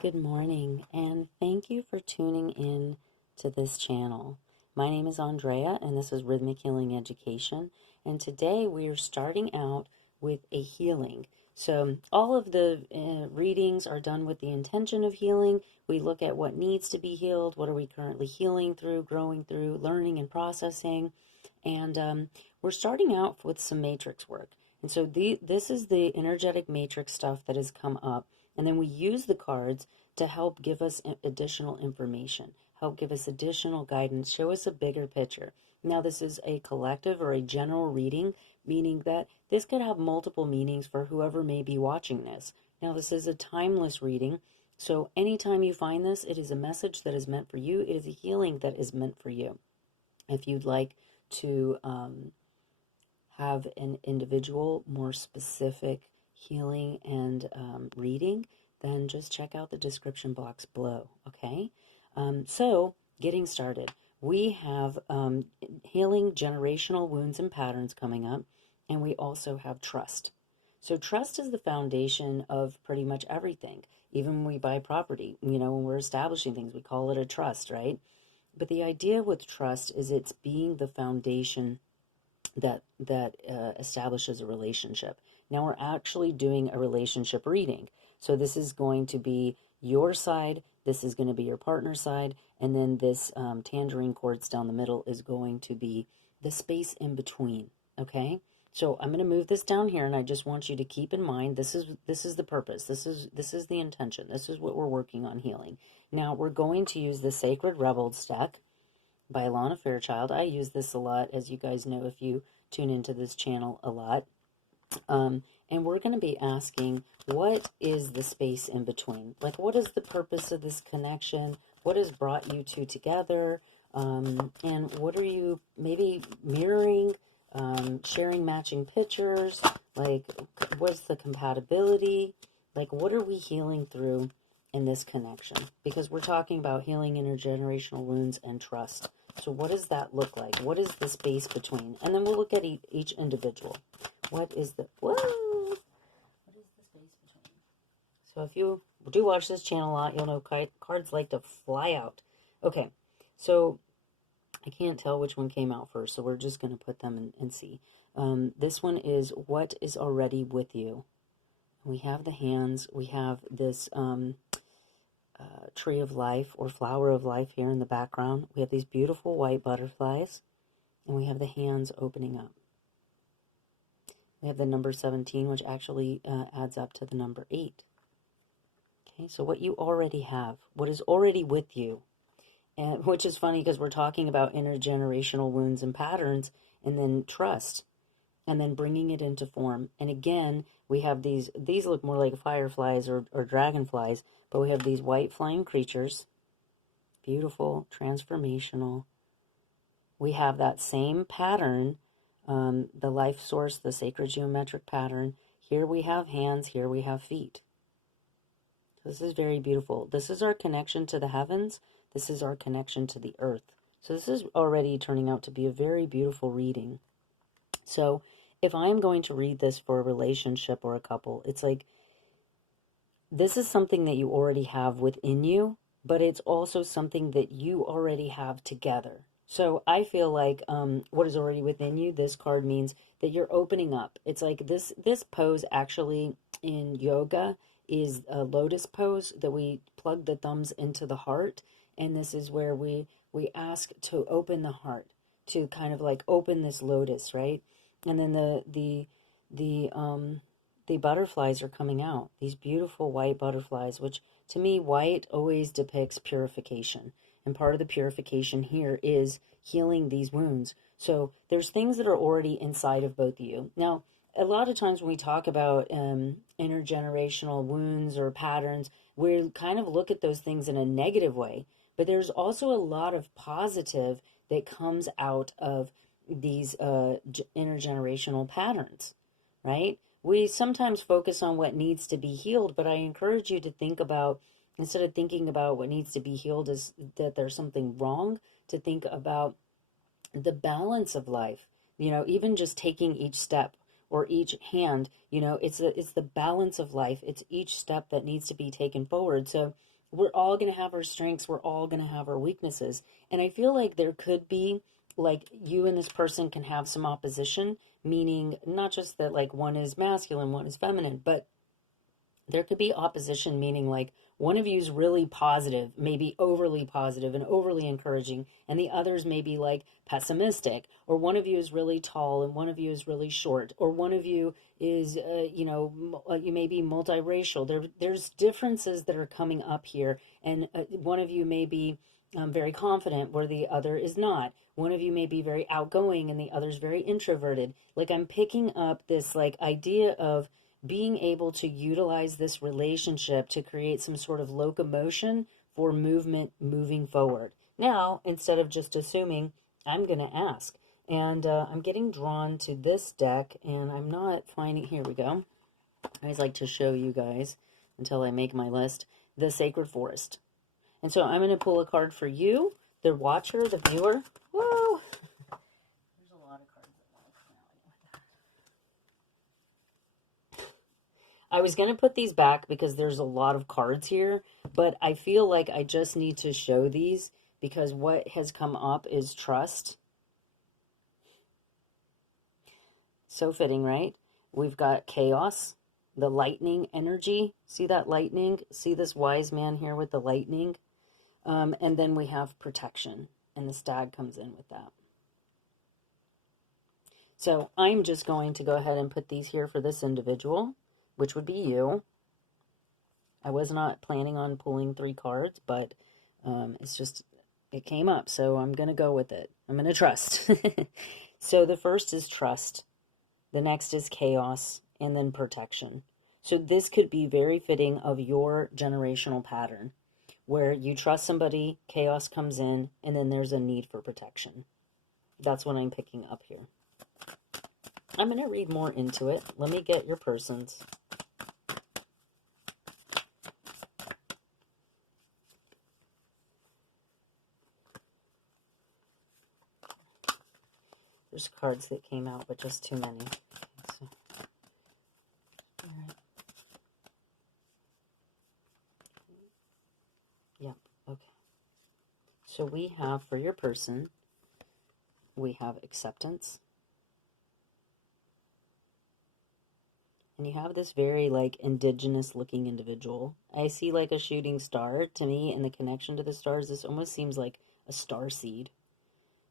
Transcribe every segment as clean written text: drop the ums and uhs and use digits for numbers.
Good morning, and thank you for tuning in to this channel. My name is Andrea, and this is Rhythmic Healing Education. And today we are starting out with a healing. So all of the readings are done with the intention of healing. We look at what needs to be healed, what are we currently healing through, growing through, learning and processing. And we're starting out with some matrix work. And so this is the energetic matrix stuff that has come up. And then we use the cards to help give us additional information, help give us additional guidance, show us a bigger picture. Now, this is a collective or a general reading, meaning that this could have multiple meanings for whoever may be watching this. Now, this is a timeless reading, so anytime you find this, it is a message that is meant for you. It is a healing that is meant for you. If you'd like to have an individual, more specific healing and reading, then just check out the description box below, okay? So, getting started. We have healing generational wounds and patterns coming up, and we also have trust. So trust is the foundation of pretty much everything. Even when we buy property, when we're establishing things, we call it a trust, right? But the idea with trust is it's being the foundation that establishes a relationship. Now we're actually doing a relationship reading. So this is going to be your side, this is going to be your partner's side, and then this tangerine quartz down the middle is going to be the space in between, okay? So I'm going to move this down here, and I just want you to keep in mind this is the purpose. This is the intention. This is what we're working on healing. Now we're going to use the Sacred Rebels deck by Alana Fairchild. I use this a lot, as you guys know if you tune into this channel a lot. And we're going to be asking, what is the space in between? Like, what is the purpose of this connection? What has brought you two together? And what are you maybe mirroring, sharing matching pictures? Like, what's the compatibility? Like, what are we healing through in this connection? Because we're talking about healing intergenerational wounds and trust. So what does that look like? What is the space between? And then we'll look at each individual. What is the space between? So if you do watch this channel a lot, you'll know cards like to fly out. Okay, so I can't tell which one came out first, so we're just going to put them and see. This one is what is already with you. We have the hands. We have this tree of life or flower of life here in the background. We have these beautiful white butterflies, and we have the hands opening up. We have the number 17, which actually adds up to the number 8. Okay, so what you already have, what is already with you, and which is funny because we're talking about intergenerational wounds and patterns, and then trust, and then bringing it into form. And again, we have these look more like fireflies or dragonflies, but we have these white flying creatures, beautiful, transformational. We have that same pattern, the life source, the sacred geometric pattern. Here we have hands, here we have feet. This is very beautiful. This is our connection to the heavens. This is our connection to the earth. So this is already turning out to be a very beautiful reading. So if I'm going to read this for a relationship or a couple, it's like, this is something that you already have within you, but it's also something that you already have together. So I feel like what is already within you, this card means that you're opening up. It's like this pose actually in yoga is a lotus pose that we plug the thumbs into the heart. And this is where we ask to open the heart, to kind of like open this lotus, right? And then the butterflies are coming out, these beautiful white butterflies, which to me, white always depicts purification. And part of the purification here is healing these wounds. So there's things that are already inside of both of you. Now, a lot of times when we talk about intergenerational wounds or patterns, we kind of look at those things in a negative way. But there's also a lot of positive that comes out of these intergenerational patterns, right? We sometimes focus on what needs to be healed, but I encourage you to think about, instead of thinking about what needs to be healed as that there's something wrong, to think about the balance of life. Even just taking each step. or each hand. You know, it's the balance of life. It's each step that needs to be taken forward. So we're all going to have our strengths, we're all going to have our weaknesses. And I feel like there could be, like, you and this person can have some opposition, meaning not just that like one is masculine, one is feminine, but there could be opposition, meaning like one of you is really positive, maybe overly positive and overly encouraging, and the others may be like pessimistic, or one of you is really tall and one of you is really short, or one of you is, you may be multiracial. There's differences that are coming up here, and one of you may be very confident where the other is not. One of you may be very outgoing and the other's very introverted. Like, I'm picking up this like idea of being able to utilize this relationship to create some sort of locomotion for movement moving forward. Now, instead of just assuming, I'm going to ask. And I'm getting drawn to this deck, and I'm not finding, here we go. I always like to show you guys, until I make my list, the Sacred Forest. And so I'm going to pull a card for you, the watcher, the viewer. Whoa! There's a lot of cards that want to come out. I was going to put these back because there's a lot of cards here, but I feel like I just need to show these because what has come up is trust. So fitting, right? We've got chaos, the lightning energy. See that lightning? See this wise man here with the lightning? And then we have protection, and the stag comes in with that. So I'm just going to go ahead and put these here for this individual, which would be you. I was not planning on pulling 3 cards, but it's just, it came up, so I'm going to go with it. I'm going to trust. So the first is trust. The next is chaos, and then protection. So this could be very fitting of your generational pattern, where you trust somebody, chaos comes in, and then there's a need for protection. That's what I'm picking up here. I'm going to read more into it. Let me get your persons. There's cards that came out, but just too many. So, all right. Yep, okay. So we have, for your person, we have acceptance. And you have this very, like, indigenous looking individual. I see like a shooting star to me, and the connection to the stars, this almost seems like a star seed.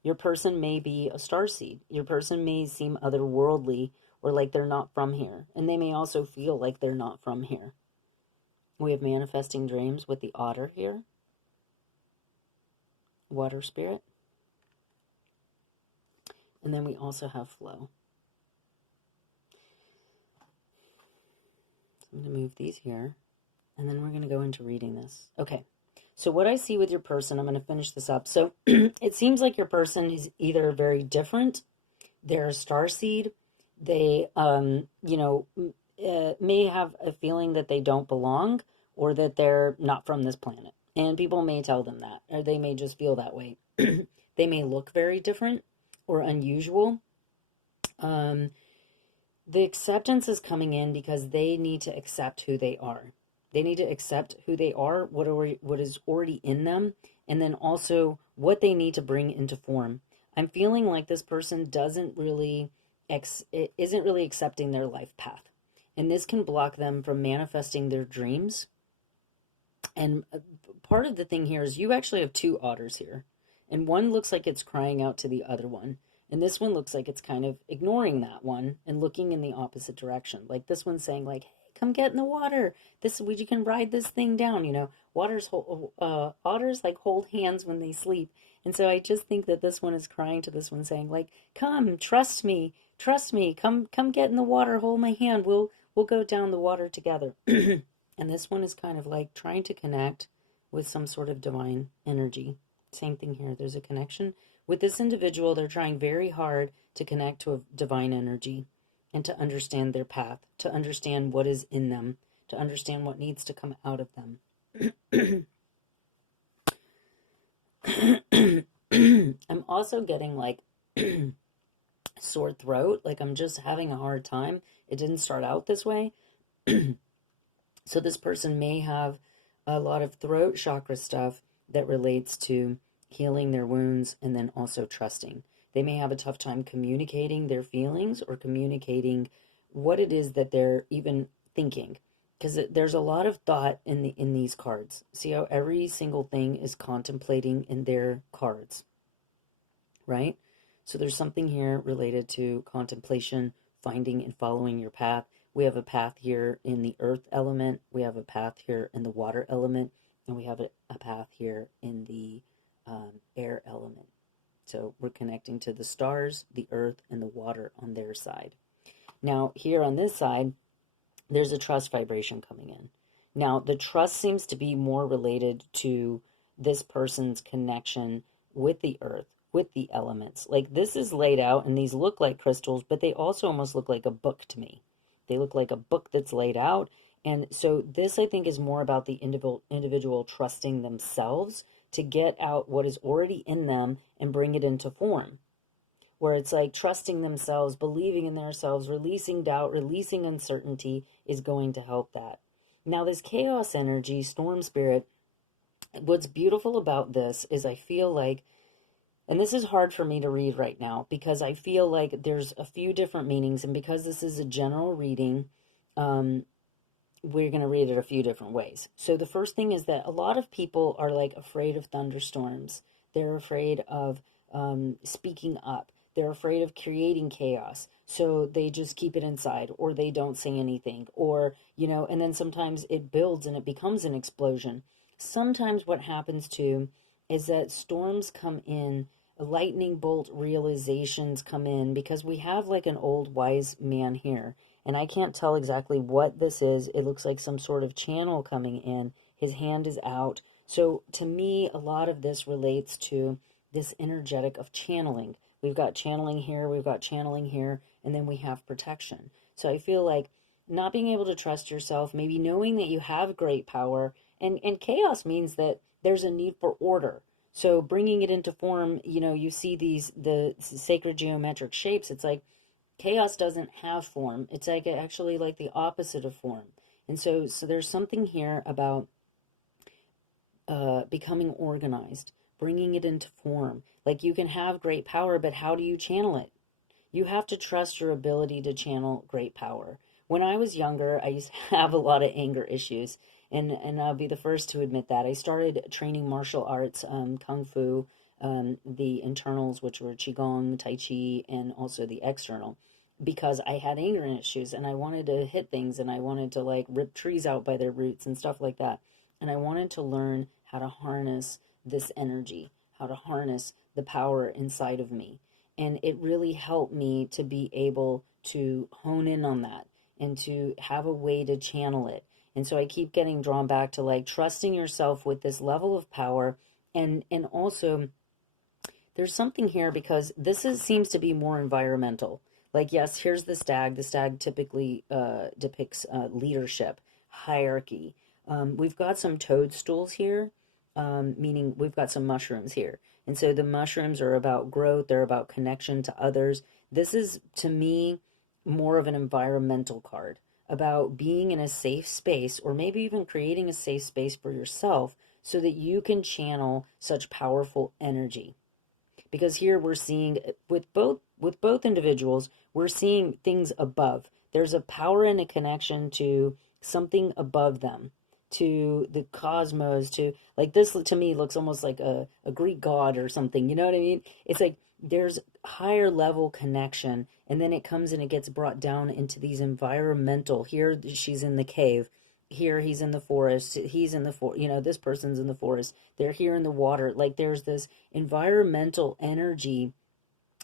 Your person may be a star seed. Your person may seem otherworldly, or like they're not from here. And they may also feel like they're not from here. We have manifesting dreams with the otter here. Water spirit. And then we also have flow. So I'm going to move these here. And then we're going to go into reading this. Okay. So what I see with your person, I'm going to finish this up. So it seems like your person is either very different, they're a starseed, they, may have a feeling that they don't belong, or that they're not from this planet. And people may tell them that, or they may just feel that way. They may look very different or unusual. The acceptance is coming in because they need to accept who they are. They need to accept who they are, what is already in them, and then also what they need to bring into form. I'm feeling like this person isn't really accepting their life path. And this can block them from manifesting their dreams. And part of the thing here is you actually have 2 otters here. And one looks like it's crying out to the other one. And this one looks like it's kind of ignoring that one and looking in the opposite direction. Like this one's saying like, come get in the water. You can ride this thing down. Otters like hold hands when they sleep. And so I just think that this one is crying to this one, saying like, come, trust me, come get in the water, hold my hand. We'll go down the water together. And this one is kind of like trying to connect with some sort of divine energy. Same thing here. There's a connection with this individual. They're trying very hard to connect to a divine energy, and to understand their path, to understand what is in them, to understand what needs to come out of them. I'm also getting like sore throat, like I'm just having a hard time. It didn't start out this way. So this person may have a lot of throat chakra stuff that relates to healing their wounds and then also trusting. They may have a tough time communicating their feelings or communicating what it is that they're even thinking, because there's a lot of thought in these cards. See how every single thing is contemplating in their cards, right? So there's something here related to contemplation, finding and following your path. We have a path here in the earth element, we have a path here in the water element, and we have a path here in the air element. So we're connecting to the stars, the earth, and the water on their side. Now, here on this side, there's a trust vibration coming in. Now, the trust seems to be more related to this person's connection with the earth, with the elements. Like this is laid out, and these look like crystals, but they also almost look like a book to me. They look like a book that's laid out. And so this, I think, is more about the individual trusting themselves to get out what is already in them and bring it into form. Where it's like trusting themselves, believing in themselves, releasing doubt, releasing uncertainty is going to help that. Now, this chaos energy, storm spirit, what's beautiful about this is I feel like, and this is hard for me to read right now because I feel like there's a few different meanings, and because this is a general reading, we're going to read it a few different ways. So the first thing is that a lot of people are like afraid of thunderstorms. They're afraid of speaking up. They're afraid of creating chaos. So they just keep it inside, or they don't say anything, or, and then sometimes it builds and it becomes an explosion. Sometimes what happens too is that storms come in, lightning bolt realizations come in, because we have like an old wise man here. And I can't tell exactly what this is. It looks like some sort of channel coming in. His hand is out. So to me, a lot of this relates to this energetic of channeling. We've got channeling here, we've got channeling here, and then we have protection. So I feel like not being able to trust yourself, maybe knowing that you have great power, and chaos means that there's a need for order. So bringing it into form, you see the sacred geometric shapes. It's like chaos doesn't have form. It's like actually like the opposite of form. And so there's something here about becoming organized, bringing it into form. Like you can have great power, but how do you channel it? You have to trust your ability to channel great power. When I was younger, I used to have a lot of anger issues, and I'll be the first to admit that. I started training martial arts, kung fu, the internals, which were qigong, tai chi, and also the external, because I had anger issues and I wanted to hit things and I wanted to like rip trees out by their roots and stuff like that. And I wanted to learn how to harness this energy, how to harness the power inside of me. And it really helped me to be able to hone in on that and to have a way to channel it. And so I keep getting drawn back to like trusting yourself with this level of power. And also there's something here because seems to be more environmental. Like, yes, here's the stag. The stag typically depicts leadership, hierarchy. We've got some toadstools here, meaning we've got some mushrooms here. And so the mushrooms are about growth. They're about connection to others. This is, to me, more of an environmental card about being in a safe space, or maybe even creating a safe space for yourself so that you can channel such powerful energy. Because here we're seeing with both individuals, we're seeing things above. There's a power and a connection to something above them, to the cosmos, to like this to me looks almost like a Greek god or something. You know what I mean? It's like there's higher level connection, and then it comes and it gets brought down into these environmental. Here she's in the cave. Here he's in the forest. He's in the this person's in the forest. They're here in the water. Like there's this environmental energy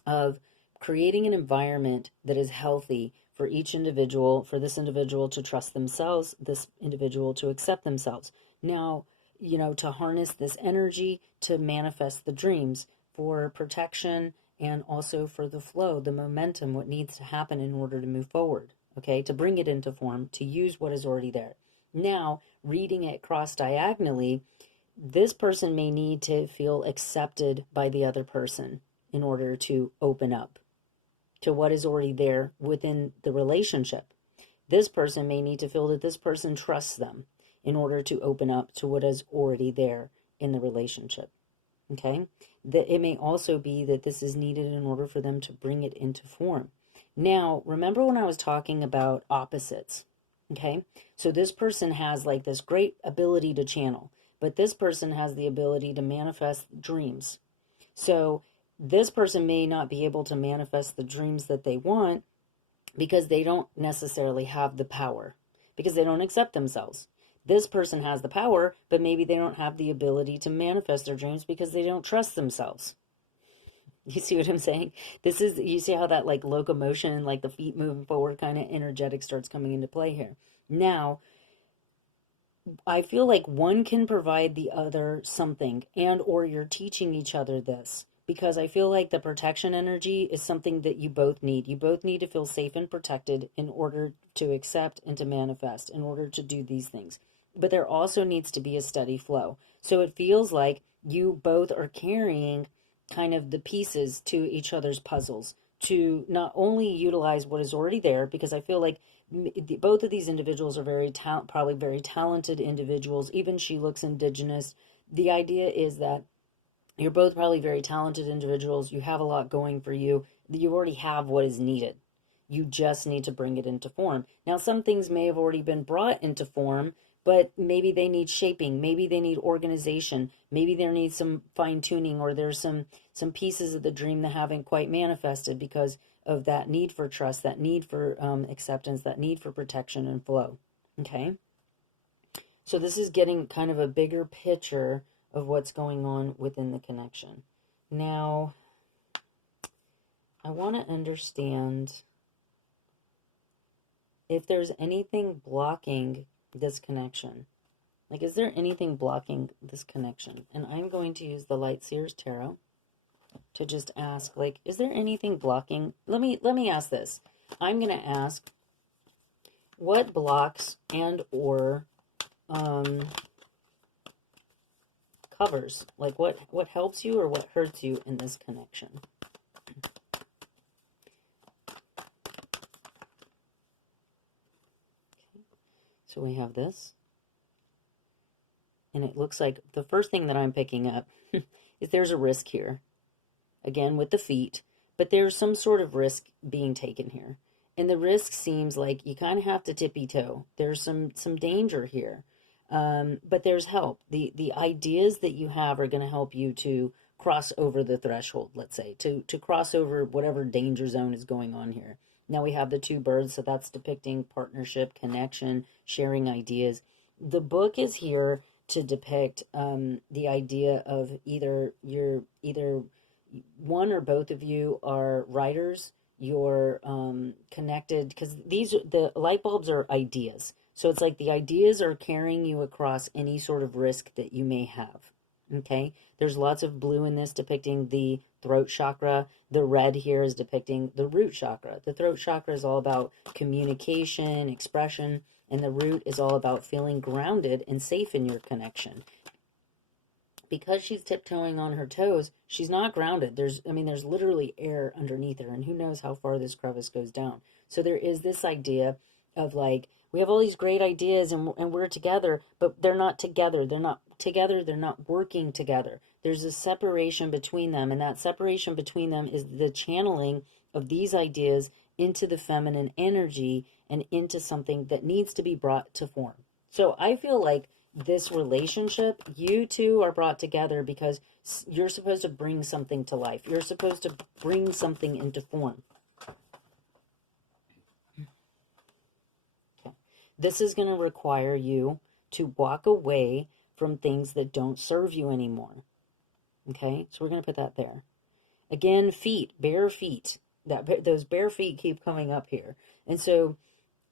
of creating an environment that is healthy for each individual, for this individual to trust themselves, this individual to accept themselves. Now, to harness this energy to manifest the dreams, for protection, and also for the flow, the momentum, what needs to happen in order to move forward, okay, to bring it into form, to use what is already there. Now, reading it cross diagonally, this person may need to feel accepted by the other person in order to open up. to what is already there within the relationship. This person may need to feel that this person trusts them in order to open up to what is already there in the relationship. Okay? That it may also be that this is needed in order for them to bring it into form. Now, remember when I was talking about opposites? Okay? So this person has like this great ability to channel, but this person has the ability to manifest dreams. So this person may not be able to manifest the dreams that they want because they don't necessarily have the power, because they don't accept themselves. This person has the power, but maybe they don't have the ability to manifest their dreams because they don't trust themselves. You see what I'm saying? This is, you see how that like locomotion and like the feet moving forward kind of energetic starts coming into play here. Now, I feel like one can provide the other something, and or you're teaching each other this, because I feel like the protection energy is something that you both need. You both need to feel safe and protected in order to accept and to manifest, in order to do these things. But there also needs to be a steady flow. So it feels like you both are carrying kind of the pieces to each other's puzzles to not only utilize what is already there, because I feel like both of these individuals are probably very talented individuals. Even she looks indigenous. The idea is that you're both probably very talented individuals. You have a lot going for you. You already have what is needed. You just need to bring it into form. Now, some things may have already been brought into form, but maybe they need shaping. Maybe they need organization. Maybe there needs some fine tuning, or there's some pieces of the dream that haven't quite manifested because of that need for trust, that need for acceptance, that need for protection and flow. Okay? So this is getting kind of a bigger picture of what's going on within the connection. Now, I want to understand if there's anything blocking this connection. Like, is there anything blocking this connection? And I'm going to use the Light Seers Tarot to just ask, like, is there anything blocking? Let me ask this. I'm going to ask, what blocks and or covers, like what helps you or what hurts you in this connection? Okay. So we have this, and it looks like the first thing that I'm picking up is there's a risk here, again with the feet, but there's some sort of risk being taken here, and the risk seems like you kind of have to tippy toe. There's some danger here. But there's help. The ideas that you have are going to help you to cross over the threshold, let's say, to cross over whatever danger zone is going on here. Now we have the two birds, so that's depicting partnership, connection, sharing ideas. The book is here to depict the idea of either one or both of you are writers, you're connected, because the light bulbs are ideas. So it's like the ideas are carrying you across any sort of risk that you may have. Okay? There's lots of blue in this depicting the throat chakra. The red here is depicting the root chakra. The throat chakra is all about communication, expression, and the root is all about feeling grounded and safe in your connection. Because she's tiptoeing on her toes, she's not grounded. There's literally air underneath her, and who knows how far this crevice goes down. So there is this idea of like, we have all these great ideas and we're together, but they're not together. They're not together. They're not working together. There's a separation between them, and that separation between them is the channeling of these ideas into the feminine energy and into something that needs to be brought to form. So I feel like this relationship, you two are brought together because you're supposed to bring something to life. You're supposed to bring something into form. This is going to require you to walk away from things that don't serve you anymore. Okay, so we're going to put that there. Again, feet, bare feet. Those bare feet keep coming up here. And so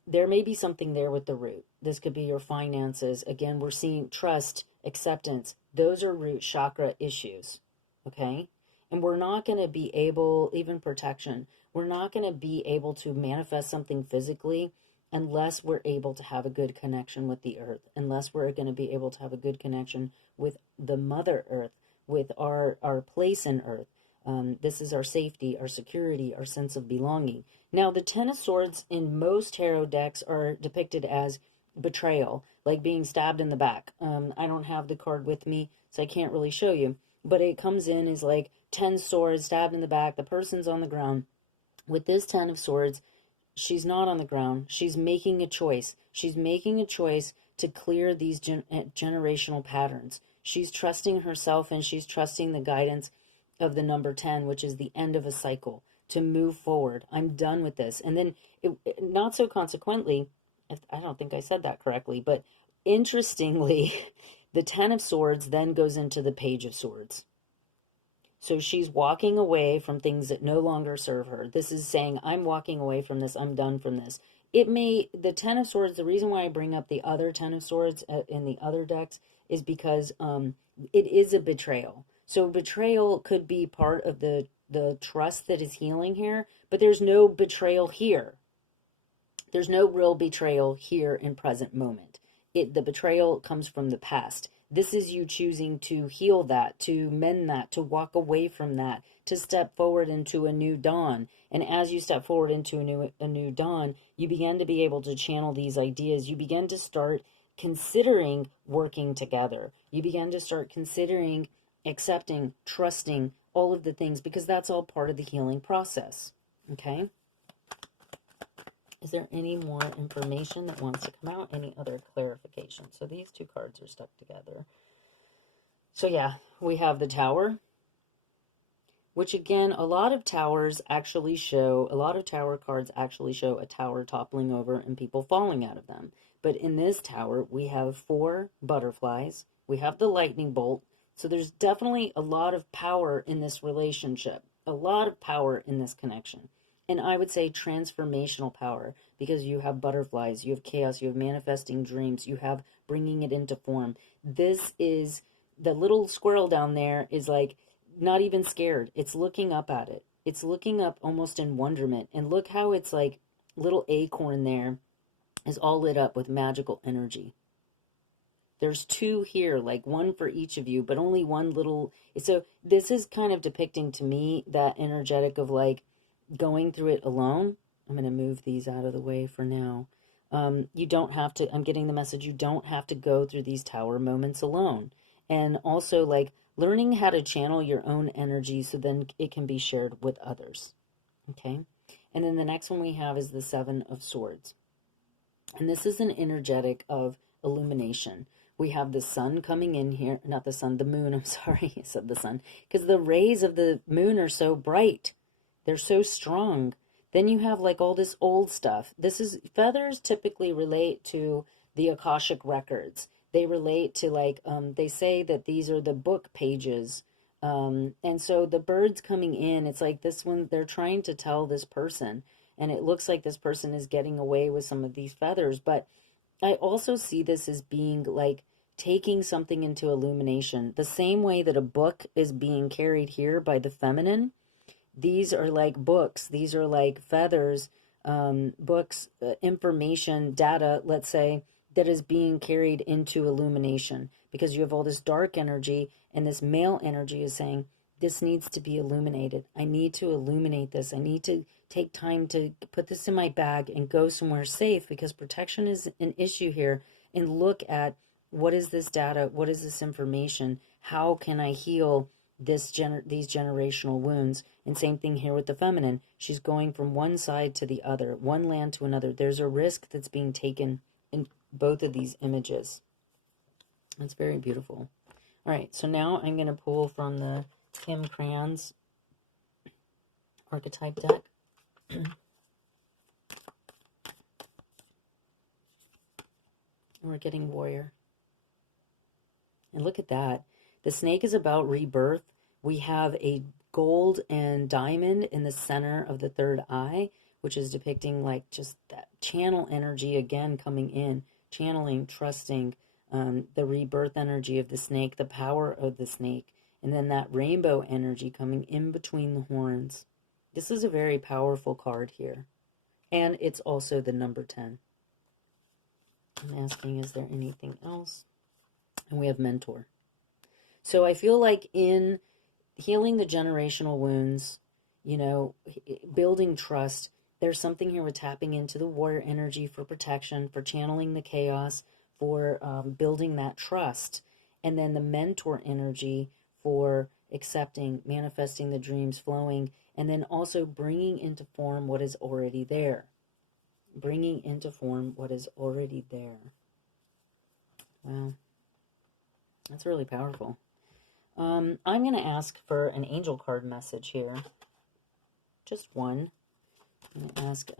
there may be something there with the root. This could be your finances. Again, we're seeing trust, acceptance. Those are root chakra issues. Okay, and we're not going to be able, even protection, we're not going to be able to manifest something physically unless we're able to have a good connection with the earth, unless we're going to be able to have a good connection with the Mother Earth, with our place in earth. This is our safety, our security, our sense of belonging. Now, the Ten of Swords in most tarot decks are depicted as betrayal, like being stabbed in the back. I don't have the card with me, so I can't really show you. But it comes in as like 10 swords stabbed in the back. The person's on the ground. With this 10 of Swords, she's not on the ground. She's making a choice. She's making a choice to clear these generational patterns. She's trusting herself, and she's trusting the guidance of the number 10, which is the end of a cycle, to move forward. I'm done with this. And then, not so consequently, I don't think I said that correctly, but interestingly, the 10 of Swords then goes into the Page of Swords. So she's walking away from things that no longer serve her. This is saying, I'm walking away from this. I'm done from this. The 10 of Swords, the reason why I bring up the other 10 of Swords in the other decks is because it is a betrayal. So betrayal could be part of the trust that is healing here, but there's no betrayal here. There's no real betrayal here in present moment. The betrayal comes from the past. This is you choosing to heal that, to mend that, to walk away from that, to step forward into a new dawn. And as you step forward into a new dawn, you begin to be able to channel these ideas. You begin to start considering working together. You begin to start considering accepting, trusting, all of the things, because that's all part of the healing process. Okay? Is there any more information that wants to come out? Any other clarification? So these two cards are stuck together. So yeah, we have the Tower, which again, a lot of tower cards actually show a tower toppling over and people falling out of them. But in this tower, we have 4 butterflies. We have the lightning bolt. So there's definitely a lot of power in this relationship, a lot of power in this connection. And I would say transformational power, because you have butterflies, you have chaos, you have manifesting dreams, you have bringing it into form. This is, the little squirrel down there is like not even scared. It's looking up at it. It's looking up almost in wonderment. And look how it's like little acorn there is all lit up with magical energy. There's 2 here, like one for each of you, but only one little. So this is kind of depicting to me that energetic of like going through it alone. I'm going to move these out of the way for now. You don't have to, I'm getting the message, you don't have to go through these tower moments alone. And also like learning how to channel your own energy so then it can be shared with others. Okay? And then the next one we have is the 7 of Swords. And this is an energetic of illumination. We have the sun coming in here, not the sun, the moon, I'm sorry, I said the sun, because the rays of the moon are so bright. They're so strong. Then you have like all this old stuff. Feathers typically relate to the Akashic records. They relate to like, they say that these are the book pages. And so the birds coming in, it's like this one, they're trying to tell this person, and it looks like this person is getting away with some of these feathers. But I also see this as being like taking something into illumination. The same way that a book is being carried here by the feminine, these are like books. These are like feathers, books, information, data, let's say, that is being carried into illumination. Because you have all this dark energy, and this male energy is saying, this needs to be illuminated. I need to illuminate this. I need to take time to put this in my bag and go somewhere safe, because protection is an issue here. And look at, what is this data? What is this information? How can I heal these generational wounds? And same thing here with the feminine. She's going from one side to the other, one land to another. There's a risk that's being taken in both of these images. That's very beautiful. All right, so now I'm going to pull from the Kim Crayons archetype deck. We're getting warrior. And look at that. The snake is about rebirth. We have a gold and diamond in the center of the third eye, which is depicting like just that channel energy again coming in, channeling, trusting, the rebirth energy of the snake, the power of the snake, and then that rainbow energy coming in between the horns. This is a very powerful card here. And it's also the number 10. I'm asking, is there anything else? And we have mentor. So I feel like in healing the generational wounds, you know, building trust. There's something here with tapping into the warrior energy for protection, for channeling the chaos, for building that trust. And then the mentor energy for accepting, manifesting the dreams, flowing, and then also bringing into form what is already there. Bringing into form what is already there. Wow. That's really powerful. I'm going to ask for an angel card message here. Just one. I'm going to ask,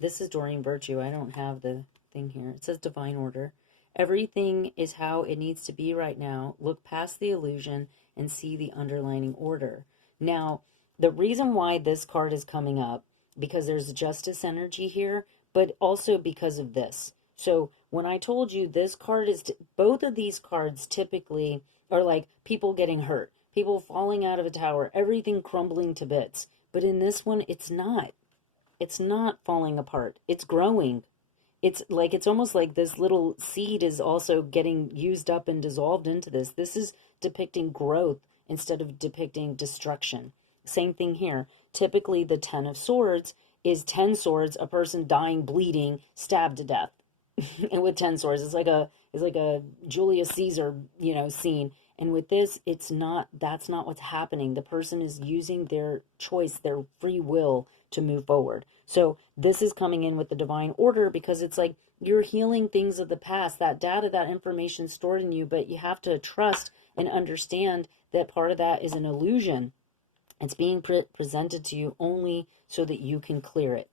this is Doreen Virtue. I don't have the thing here. It says divine order. Everything is how it needs to be right now. Look past the illusion and see the underlying order. Now, the reason why this card is coming up, because there's justice energy here, but also because of this. So when I told you this card is, both of these cards typically are like people getting hurt, people falling out of a tower, everything crumbling to bits. But in this one, it's not. It's not falling apart. It's growing. It's like, it's almost like this little seed is also getting used up and dissolved into this. This is depicting growth instead of depicting destruction. Same thing here. Typically, the 10 of Swords is 10 swords, a person dying, bleeding, stabbed to death. And with 10 swords, it's like a Julius Caesar, you know, scene. And with this, it's not, that's not what's happening. The person is using their choice, their free will to move forward. So this is coming in with the divine order, because it's like you're healing things of the past, that data, that information stored in you, but you have to trust and understand that part of that is an illusion. It's being presented to you only so that you can clear it,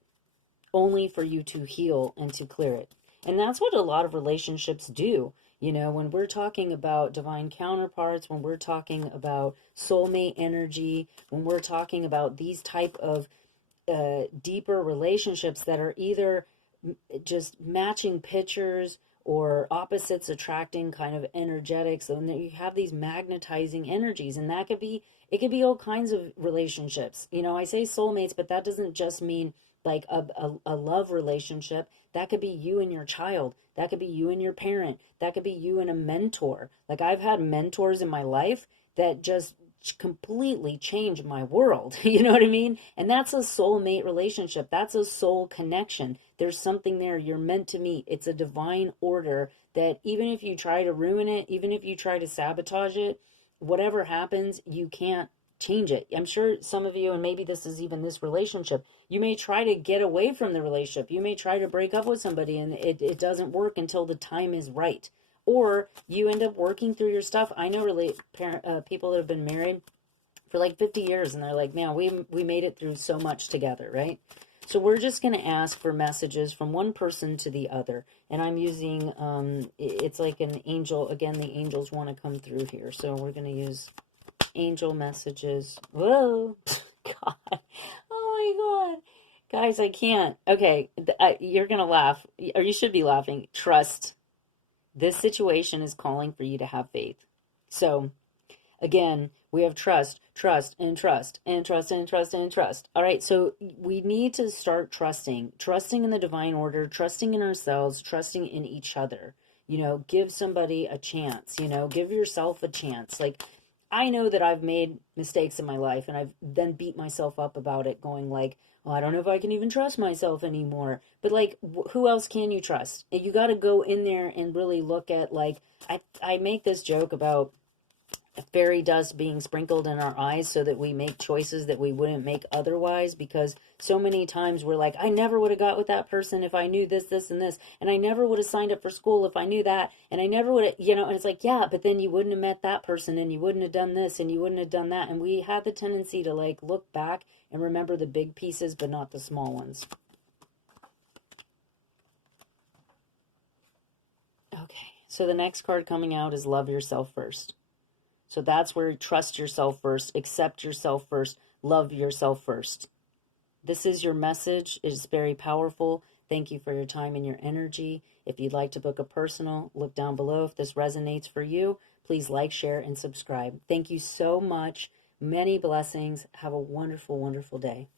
only for you to heal and to clear it. And that's what a lot of relationships do. You know, when we're talking about divine counterparts, when we're talking about soulmate energy, when we're talking about these type of deeper relationships that are either just matching pictures or opposites attracting kind of energetics, and you have these magnetizing energies, and that could be, it could be all kinds of relationships. You know, I say soulmates, but that doesn't just mean like a love relationship. That could be you and your child. That could be you and your parent. That could be you and a mentor. Like, I've had mentors in my life that just completely changed my world. You know what I mean? And that's a soulmate relationship. That's a soul connection. There's something there. You're meant to meet. It's a divine order that even if you try to ruin it, even if you try to sabotage it, whatever happens, you can't change it. I'm sure some of you, and maybe this is even this relationship, you may try to get away from the relationship. You may try to break up with somebody, and it doesn't work until the time is right. Or you end up working through your stuff. I know people that have been married for like 50 years, and they're like, man, we made it through so much together, right? So we're just going to ask for messages from one person to the other. And I'm using, it's like an angel. Again, the angels want to come through here. So we're going to use angel messages. Whoa. God. Oh my God. Guys, I can't. Okay. You're going to laugh, or you should be laughing. Trust. This situation is calling for you to have faith. So again, we have trust, trust, and trust, and trust, and trust, and trust. All right, so we need to start trusting in the divine order, trusting in ourselves, trusting in each other. You know, give somebody a chance, you know, give yourself a chance. Like, I know that I've made mistakes in my life, and I've then beat myself up about it, going like, oh, I don't know if I can even trust myself anymore. But like, who else can you trust? You got to go in there and really look at, like, I make this joke about fairy dust being sprinkled in our eyes so that we make choices that we wouldn't make otherwise, because so many times we're like, I never would have got with that person if I knew this, this, and this, and I never would have signed up for school if I knew that, and I never would have, you know, and it's like, yeah, but then you wouldn't have met that person, and you wouldn't have done this, and you wouldn't have done that. And we have the tendency to like look back and remember the big pieces, but not the small ones. Okay, so the next card coming out is love yourself first. So that's where trust yourself first, accept yourself first, love yourself first. This is your message. It is very powerful. Thank you for your time and your energy. If you'd like to book a personal, look down below. If this resonates for you, please like, share, and subscribe. Thank you so much. Many blessings. Have a wonderful, wonderful day.